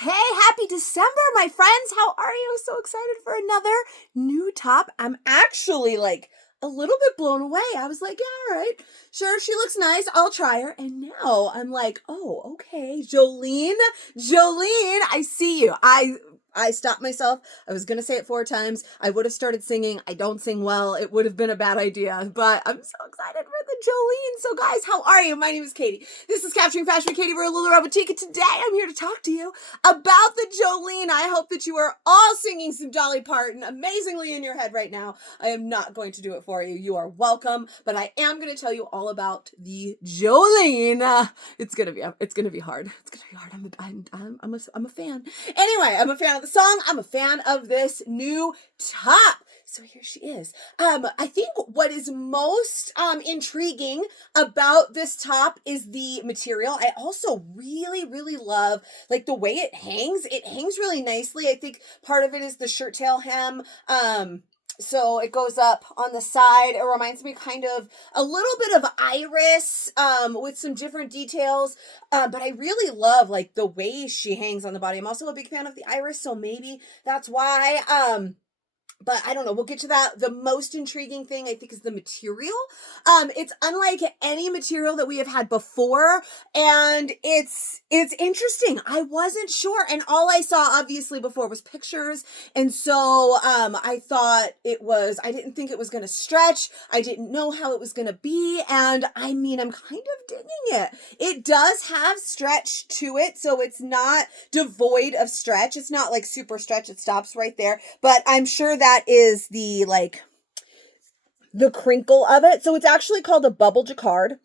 Hey, happy December, my friends. How are you? So excited for another new top. I'm actually like a little bit blown away. I was like, yeah, all right. Sure, she looks nice. I'll try her. And now I'm like, oh, okay. Jolene, I see you. I stopped myself. I was going to say it 4 times. I would have started singing. I don't sing well. It would have been a bad idea, but I'm so excited for the Jolene. So guys, how are you? My name is Katie. This is Capturing Fashion with Katie for a Little Boutique. And today I'm here to talk to you about the Jolene. I hope that you are all singing some Dolly Parton amazingly in your head right now. I am not going to do it for you. You are welcome, but I am going to tell you all about the Jolene. It's gonna be hard. It's gonna be hard. I'm a fan. Anyway, I'm a fan of the song. I'm a fan of this new top. So here she is. I think what is most intriguing about this top is the material. I also really love like the way it hangs. It hangs really nicely. I think part of it is the shirttail hem. So it goes up on the side. It reminds me kind of a little bit of iris with some different details. But I really love like the way she hangs on the body. I'm also a big fan of the iris, so maybe that's why. But I don't know. We'll get to that. The most intriguing thing I think is the material. It's unlike any material that we have had before, and it's interesting. I wasn't sure, and all I saw obviously before was pictures, and so I thought it was. I didn't think it was going to stretch. I didn't know how it was going to be, and I mean, I'm kind of digging it. It does have stretch to it, so it's not devoid of stretch. It's not like super stretch. It stops right there, but I'm sure that is the like the crinkle of it. So it's actually called a bubble jacquard.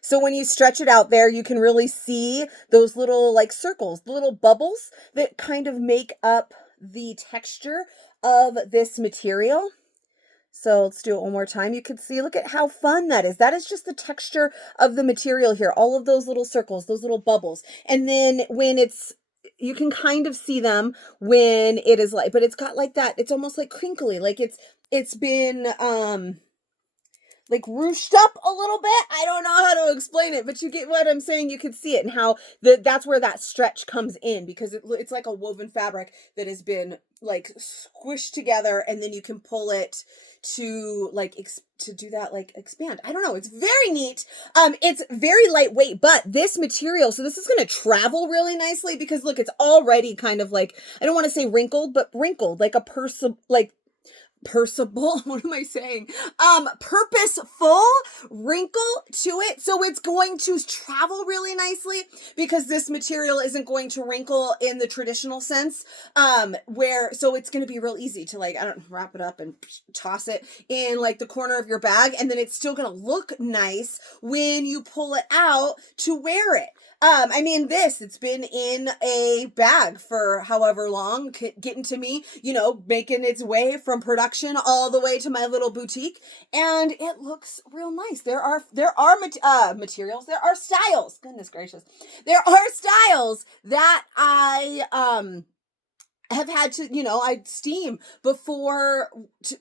So when you stretch it out there, you can really see those little like circles, the little bubbles that kind of make up the texture of this material. So let's do it one more time. You can see, look at how fun that is. That is just the texture of the material here. All of those little circles, those little bubbles. And then when you can kind of see them when it is like, but it's got like that, it's almost like crinkly, like it's been like ruched up a little bit. I don't know how to explain it, but you get what I'm saying. You can see it and how that's where that stretch comes in, because it's like a woven fabric that has been like squished together, and then you can pull it to like to do that like expand. I don't know. It's very neat. It's very lightweight, but this material, so this is going to travel really nicely because look, it's already kind of like, I don't want to say wrinkled, but wrinkled, like a what am I saying? Purposeful wrinkle to it. So it's going to travel really nicely because this material isn't going to wrinkle in the traditional sense. So it's going to be real easy to like, I don't wrap it up and toss it in like the corner of your bag. And then it's still going to look nice when you pull it out to wear it. I mean, it's been in a bag for however long, getting to me, making its way from production all the way to my little boutique, and it looks real nice. There are materials, there are styles, goodness gracious, there are styles that I have had to, I steam before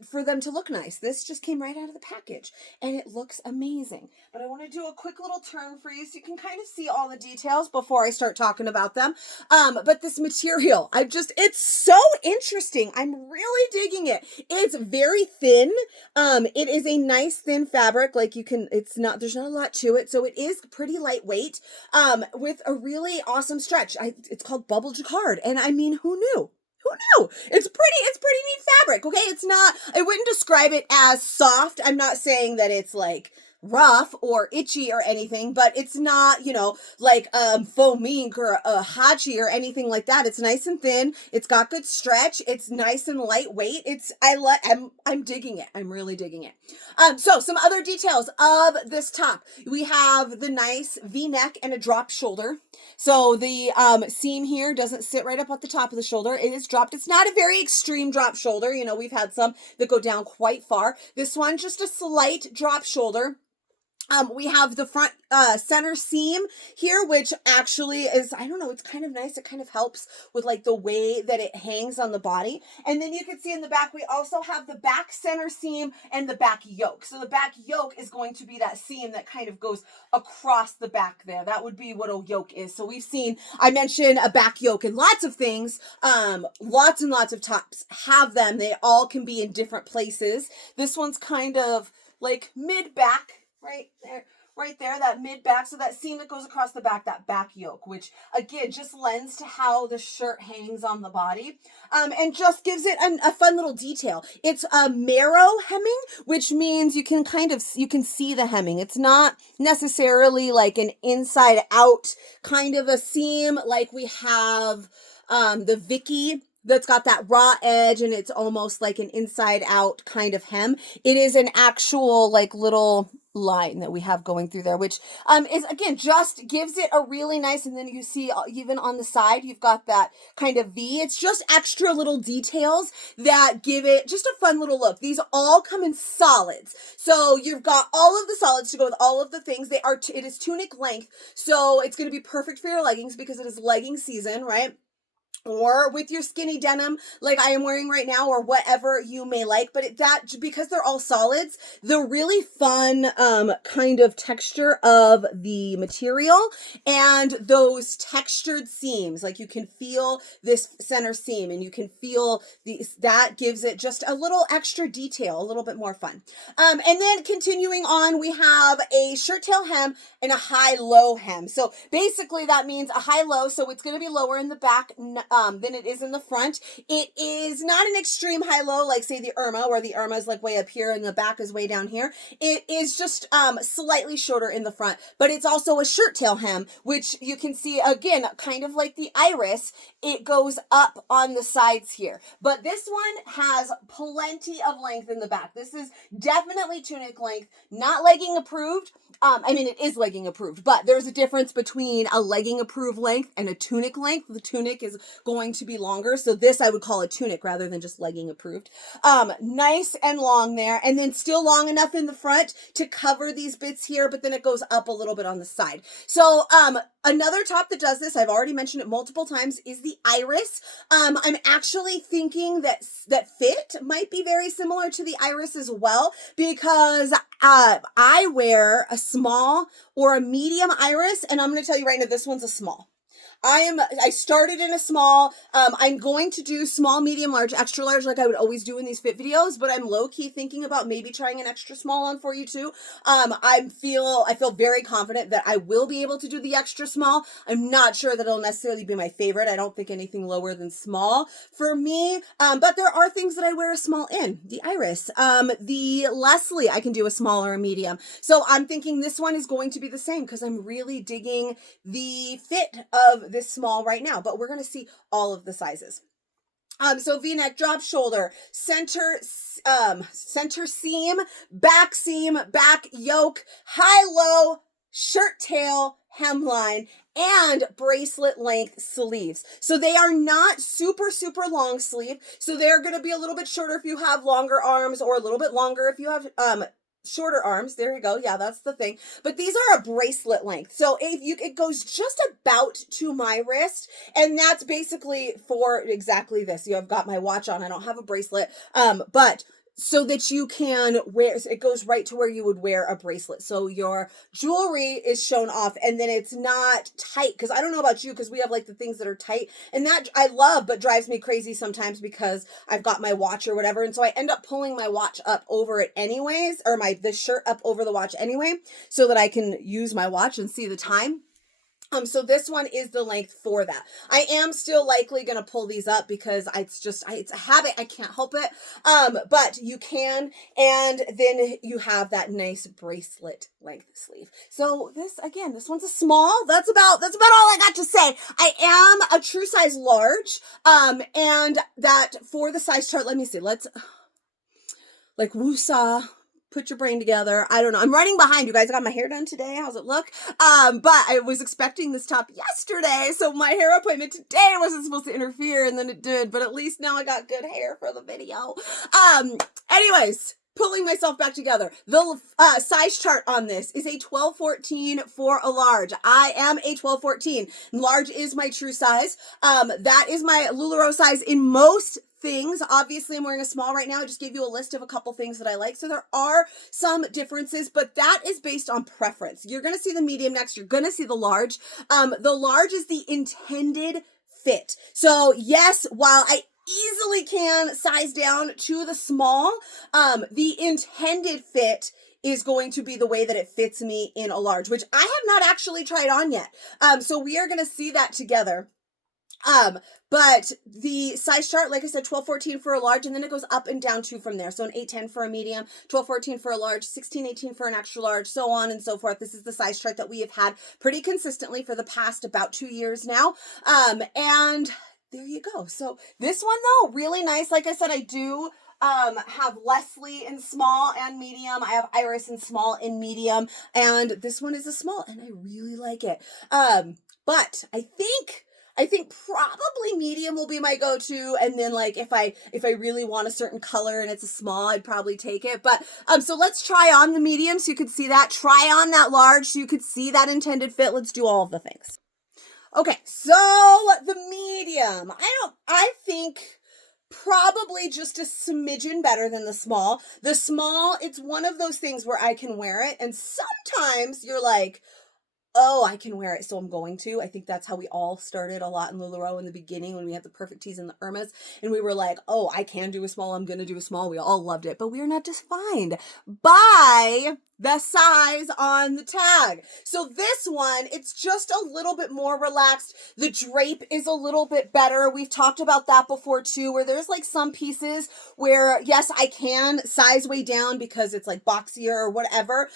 for them to look nice. This just came right out of the package and it looks amazing. But I want to do a quick little turn for you so you can kind of see all the details before I start talking about them. But this material, it's so interesting. I'm really digging it. It's very thin. It is a nice thin fabric. Like there's not a lot to it. So it is pretty lightweight, with a really awesome stretch. It's called bubble jacquard. And I mean, who knew? It's pretty neat fabric. Okay. I wouldn't describe it as soft. I'm not saying that it's like rough or itchy or anything, but it's not, like faux mink or a hachi or anything like that. It's nice and thin. It's got good stretch. It's nice and lightweight. I'm digging it. I'm really digging it. So some other details of this top. We have the nice V-neck and a drop shoulder. So the seam here doesn't sit right up at the top of the shoulder. It is dropped. It's not a very extreme drop shoulder. We've had some that go down quite far. This one, just a slight drop shoulder. We have the front center seam here, which actually is, I don't know, it's kind of nice. It kind of helps with like the way that it hangs on the body. And then you can see in the back, we also have the back center seam and the back yoke. So the back yoke is going to be that seam that kind of goes across the back there. That would be what a yoke is. So we've seen, I mentioned a back yoke in lots of things. Lots and lots of tops have them. They all can be in different places. This one's kind of like mid-back. Right there, that mid back. So that seam that goes across the back, that back yoke, which again, just lends to how the shirt hangs on the body. And just gives it a fun little detail. It's a merrow hemming, which means you can see the hemming. It's not necessarily like an inside out kind of a seam like we have the Vicky that's got that raw edge and it's almost like an inside out kind of hem. It is an actual like little line that we have going through there, which is again just gives it a really nice, and then you see even on the side you've got that kind of V. It's just extra little details that give it just a fun little look. These all come in solids, so you've got all of the solids to go with all of the things. It is tunic length, so it's going to be perfect for your leggings because it is legging season, right? Or with your skinny denim like I am wearing right now, or whatever you may like. But because they're all solids, the really fun kind of texture of the material and those textured seams, like you can feel this center seam and you can feel that gives it just a little extra detail, a little bit more fun. And then continuing on, we have a shirttail hem and a high-low hem. So basically that means a high-low, so it's going to be lower in the back than it is in the front. It is not an extreme high-low like say the Irma, where the Irma is like way up here and the back is way down here. It is just slightly shorter in the front, but it's also a shirttail hem, which you can see again, kind of like the Iris. It goes up on the sides here, but this one has plenty of length in the back. This is definitely tunic length, not legging approved. I mean, it is legging approved, but there's a difference between a legging approved length and a tunic length. The tunic is going to be longer, so this I would call a tunic rather than just legging approved. Nice and long there, and then still long enough in the front to cover these bits here, but then it goes up a little bit on the side. So another top that does this, I've already mentioned it multiple times, is the Iris. I'm actually thinking that fit might be very similar to the Iris as well, because I wear a small or a medium Iris, and I'm going to tell you right now, this one's a small. I started in a small. I'm going to do small, medium, large, extra large like I would always do in these fit videos, but I'm low-key thinking about maybe trying an extra small on for you too. I feel very confident that I will be able to do the extra small. I'm not sure that it'll necessarily be my favorite. I don't think anything lower than small for me. But there are things that I wear a small in. The Iris. The Leslie, I can do a small or a medium. So I'm thinking this one is going to be the same because I'm really digging the fit of this small right now, but we're going to see all of the sizes. So V-neck, drop shoulder, center seam, back yoke, high-low, shirt tail, hemline, and bracelet length sleeves. So they are not super, super long sleeve. So they're going to be a little bit shorter if you have longer arms, or a little bit longer if you have, shorter arms. There you go. Yeah, that's the thing. But these are a bracelet length. So it goes just about to my wrist. And that's basically for exactly this. I've got my watch on. I don't have a bracelet. But so that you can wear, it goes right to where you would wear a bracelet. So your jewelry is shown off, and then it's not tight. Because I don't know about you, because we have like the things that are tight, and that I love, but drives me crazy sometimes because I've got my watch or whatever. And so I end up pulling my watch up over it anyways, or the shirt up over the watch anyway, so that I can use my watch and see the time. So this one is the length for that. I am still likely going to pull these up because it's a habit. I can't help it. But you can, and then you have that nice bracelet length sleeve. So this one's a small. That's about all I got to say. I am a true size large. And that for the size chart, let me see. Let's like woosah. Put your brain together. I don't know. I'm running behind you guys. I got my hair done today. How's it look? But I was expecting this top yesterday, so my hair appointment today wasn't supposed to interfere, and then it did. But at least now I got good hair for the video. Anyways, pulling myself back together. The size chart on this is a 12-14 for a large. I am a 12-14. Large is my true size. That is my LuLaRoe size in most things. Obviously, I'm wearing a small right now. I just gave you a list of a couple things that I like. So there are some differences, but that is based on preference. You're going to see the medium next. You're going to see the large. The large is the intended fit. So yes, while I easily can size down to the small, the intended fit is going to be the way that it fits me in a large, which I have not actually tried on yet. So we are going to see that together. But the size chart, like I said, 12-14 for a large, and then it goes up and down 2 from there. So an 8-10 for a medium, 12-14 for a large, 16-18 for an extra large, so on and so forth. This is the size chart that we have had pretty consistently for the past about 2 years now. And there you go. So this one though, really nice. Like I said, I do have Leslie in small and medium. I have Iris in small and medium, and this one is a small, and I really like it. But I think probably medium will be my go-to, and then like if I really want a certain color and it's a small, I'd probably take it. But so let's try on the medium so you could see that. Try on that large so you could see that intended fit. Let's do all of the things. Okay, so the medium. I think probably just a smidgen better than the small. The small, it's one of those things where I can wear it, and sometimes you're like, oh, I can wear it, so I'm going to. I think that's how we all started a lot in LuLaRoe in the beginning when we had the perfect tees and the Irmas, and we were like, oh, I can do a small, I'm going to do a small. We all loved it, but we are not defined by the size on the tag. So this one, it's just a little bit more relaxed. The drape is a little bit better. We've talked about that before too, where there's like some pieces where, yes, I can size way down because it's like boxier or whatever.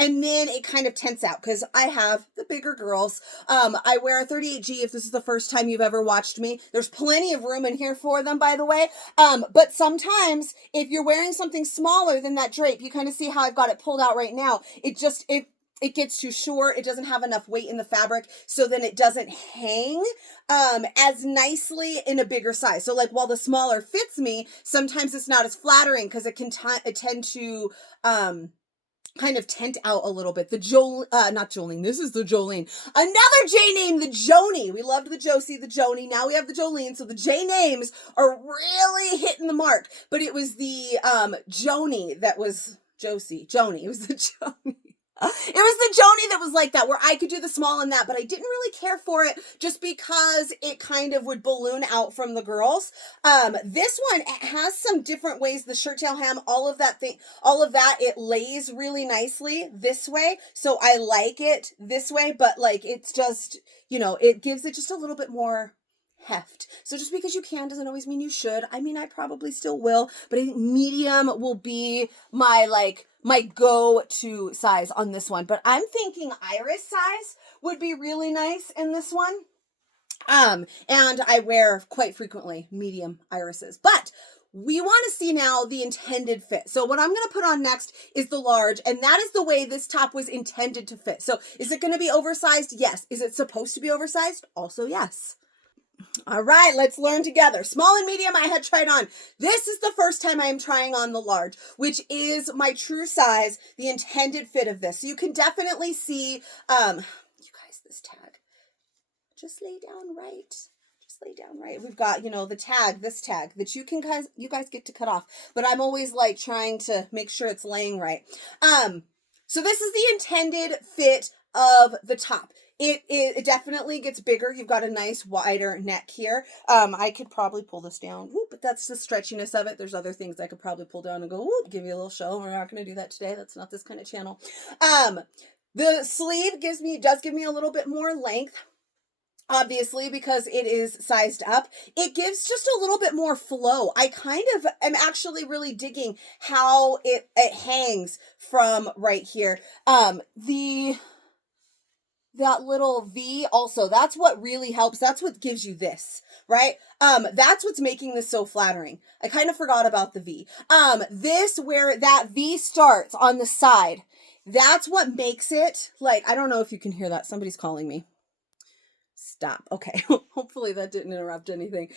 And then it kind of tents out because I have the bigger girls. I wear a 38G if this is the first time you've ever watched me. There's plenty of room in here for them, by the way. But sometimes if you're wearing something smaller than that drape, you kind of see how I've got it pulled out right now. It gets too short. It doesn't have enough weight in the fabric. So then it doesn't hang as nicely in a bigger size. So like while the smaller fits me, sometimes it's not as flattering because it can tend to kind of tent out a little bit. Not Jolene, this is the Jolene. Another J name, the Joni. We loved the Josie, the Joni. Now we have the Jolene. So the J names are really hitting the mark. But it was the Joni that was Josie. Joni. It was the Joni. It was the Joni that was like that, where I could do the small in that, but I didn't really care for it just because it kind of would balloon out from the girls. This one, it has some different ways, the shirttail hem, all of that, it lays really nicely this way. So I like it this way, but like, it's just, it gives it just a little bit more heft. So just because you can doesn't always mean you should. I mean, I probably still will, but I think medium will be my go-to size on this one. But I'm thinking Iris size would be really nice in this one. And I wear quite frequently medium irises, but we want to see now the intended fit. So what I'm going to put on next is the large, and that is the way this top was intended to fit. So is it going to be oversized? Yes. Is it supposed to be oversized? Also, yes. All right, let's learn together. Small and medium I had tried on. This is the first time I am trying on the large, which is my true size, the intended fit of this. So you can definitely see, you guys, this tag. Just lay down right. Just lay down right. We've got, the tag, this tag that you guys get to cut off. But I'm always like trying to make sure it's laying right. So this is the intended fit of the top. It definitely gets bigger. You've got a nice wider neck here. I could probably pull this down, but that's the stretchiness of it. There's other things I could probably pull down and go, give you a little show. We're not going to do that today. That's not this kind of channel. The sleeve does give me a little bit more length. Obviously, because it is sized up, it gives just a little bit more flow. I kind of am actually really digging how it hangs from right here. That little V also, that's what really helps. That's what gives you this, right? That's what's making this so flattering. I kind of forgot about the V. This, where that V starts on the side, that's what makes it, like, I don't know if you can hear that. Somebody's calling me. Stop. Okay. Hopefully that didn't interrupt anything.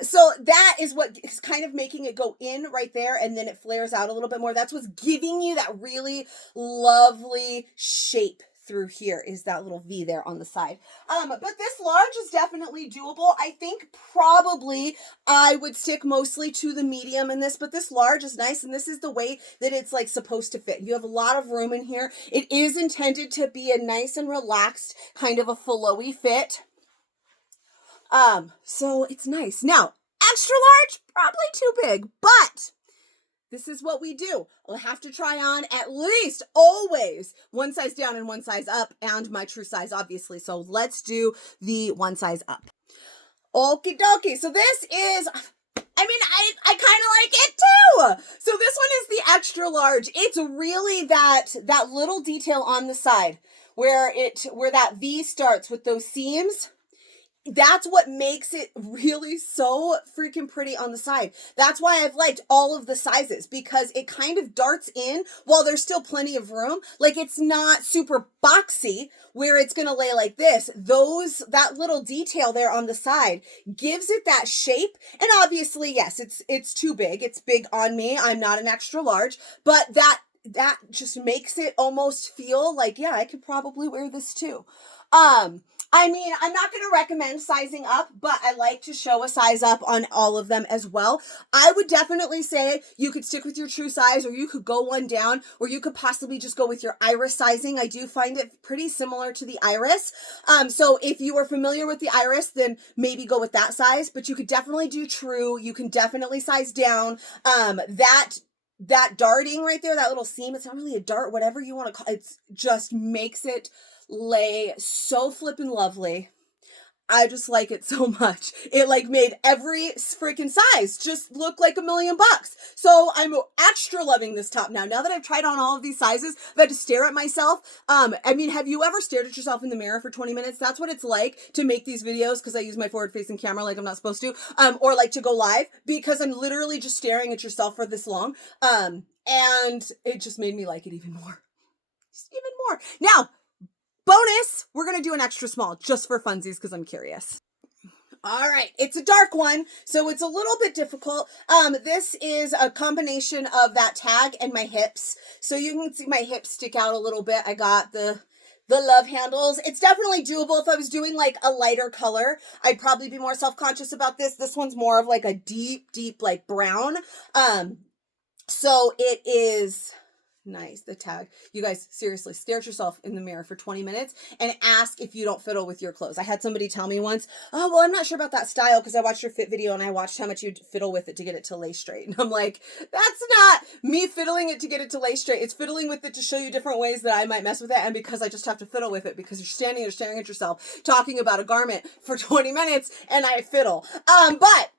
So that is what is kind of making it go in right there, and then it flares out a little bit more. That's what's giving you that really lovely shape through here, is that little V there on the side. But this large is definitely doable. I think probably I would stick mostly to the medium in this, but this large is nice, and this is the way that it's like supposed to fit. You have a lot of room in here. It is intended to be a nice and relaxed kind of a flowy fit. So it's nice. Now, extra large, probably too big, but this is what we do. We'll have to try on at least always one size down and one size up, and my true size, obviously. So let's do the one size up. Okie dokie. So this is, I kind of like it too. So this one is the extra large. It's really that little detail on the side where that V starts with those seams. That's what makes it really so freaking pretty on the side. That's why I've liked all of the sizes, because it kind of darts in while there's still plenty of room. Like, it's not super boxy where it's going to lay like this. That little detail there on the side gives it that shape. And obviously, yes, it's too big. It's big on me. I'm not an extra large, but that just makes it almost feel like, yeah, I could probably wear this too. I'm not going to recommend sizing up, but I like to show a size up on all of them as well. I would definitely say you could stick with your true size, or you could go one down, or you could possibly just go with your iris sizing. I do find it pretty similar to the iris. So if you are familiar with the iris, then maybe go with that size, but you could definitely do true. You can definitely size down. That darting right there, that little seam, it's not really a dart, whatever you want to call it, just makes it lay so flippin' lovely. I just like it so much. It like made every freaking size just look like $1,000,000. So I'm extra loving this top now. Now that I've tried on all of these sizes, I've had to stare at myself. Have you ever stared at yourself in the mirror for 20 minutes? That's what it's like to make these videos, because I use my forward facing camera like I'm not supposed to, or like to go live, because I'm literally just staring at yourself for this long. And it just made me like it even more. Just even more. Now, bonus, we're going to do an extra small just for funsies because I'm curious. All right, it's a dark one, so it's a little bit difficult. This is a combination of that tag and my hips. So you can see my hips stick out a little bit. I got the love handles. It's definitely doable. If I was doing like a lighter color, I'd probably be more self-conscious about this. This one's more of like a deep, like brown. So it is nice, the tag. You guys, seriously, stare at yourself in the mirror for 20 minutes and ask if you don't fiddle with your clothes. I had somebody tell me once, oh, well, I'm not sure about that style because I watched your fit video and I watched how much you fiddle with it to get it to lay straight. And I'm like, that's not me fiddling it to get it to lay straight. It's fiddling with it to show you different ways that I might mess with it, and because I just have to fiddle with it because you're standing there staring at yourself talking about a garment for 20 minutes and I fiddle. But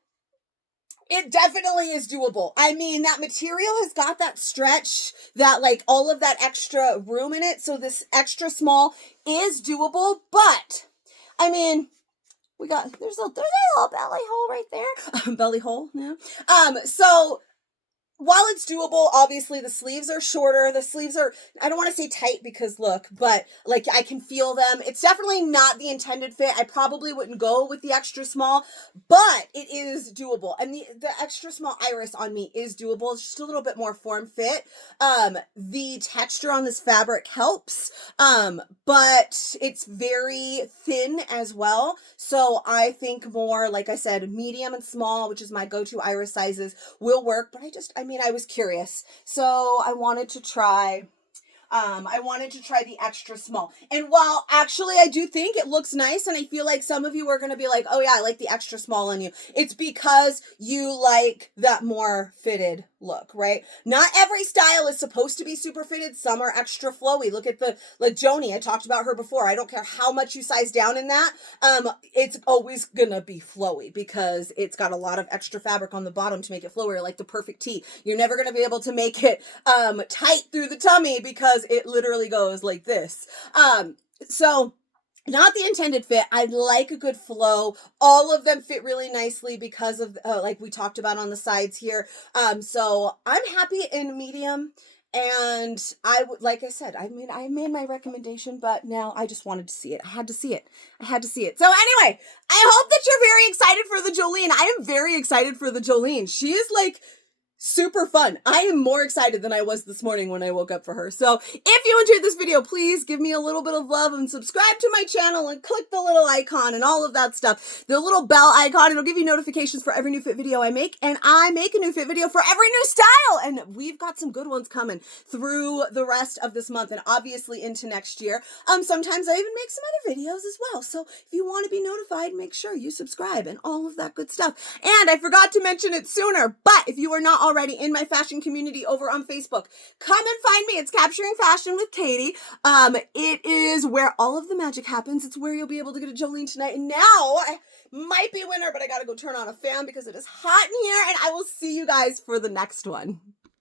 it definitely is doable. I mean, that material has got that stretch, that like all of that extra room in it. So this extra small is doable, but I mean, there's a little belly hole right there. Belly hole, yeah. So while it's doable, obviously the sleeves are shorter. The sleeves are, I don't want to say tight because look, but like I can feel them. It's definitely not the intended fit. I probably wouldn't go with the extra small, but it is doable. And the extra small iris on me is doable. It's just a little bit more form fit. The texture on this fabric helps, but it's very thin as well. So I think more, like I said, medium and small, which is my go-to iris sizes, will work. But I was curious. So I wanted to try the extra small. And while actually I do think it looks nice, and I feel like some of you are going to be like, oh yeah, I like the extra small on you. It's because you like that more fitted look, right? Not every style is supposed to be super fitted. Some are extra flowy. Look at like Joni. I talked about her before. I don't care how much you size down in that. It's always gonna be flowy because it's got a lot of extra fabric on the bottom to make it flowy, like the perfect tee. You're never gonna be able to make it tight through the tummy because it literally goes like this. So not the intended fit. I like a good flow. All of them fit really nicely because of like we talked about on the sides here. So I'm happy in medium And I would, like I said, I mean, I made my recommendation, but now I just wanted to see it. I had to see it. I had to see it. So anyway, I hope that you're very excited for the Jolene. I am very excited for the Jolene. She is like super fun. I am more excited than I was this morning when I woke up for her. So if you enjoyed this video, please give me a little bit of love and subscribe to my channel and click the little icon and all of that stuff. The little bell icon, it'll give you notifications for every new fit video I make. And I make a new fit video for every new style. And we've got some good ones coming through the rest of this month and obviously into next year. Sometimes I even make some other videos as well. So if you want to be notified, make sure you subscribe and all of that good stuff. And I forgot to mention it sooner, but if you are not already in my fashion community over on Facebook, come and find me. It's Capturing Fashion with Katie. It is where all of the magic happens. It's where you'll be able to get a Jolene tonight. And now I might be winter, but I gotta go turn on a fan because it is hot in here, and I will see you guys for the next one.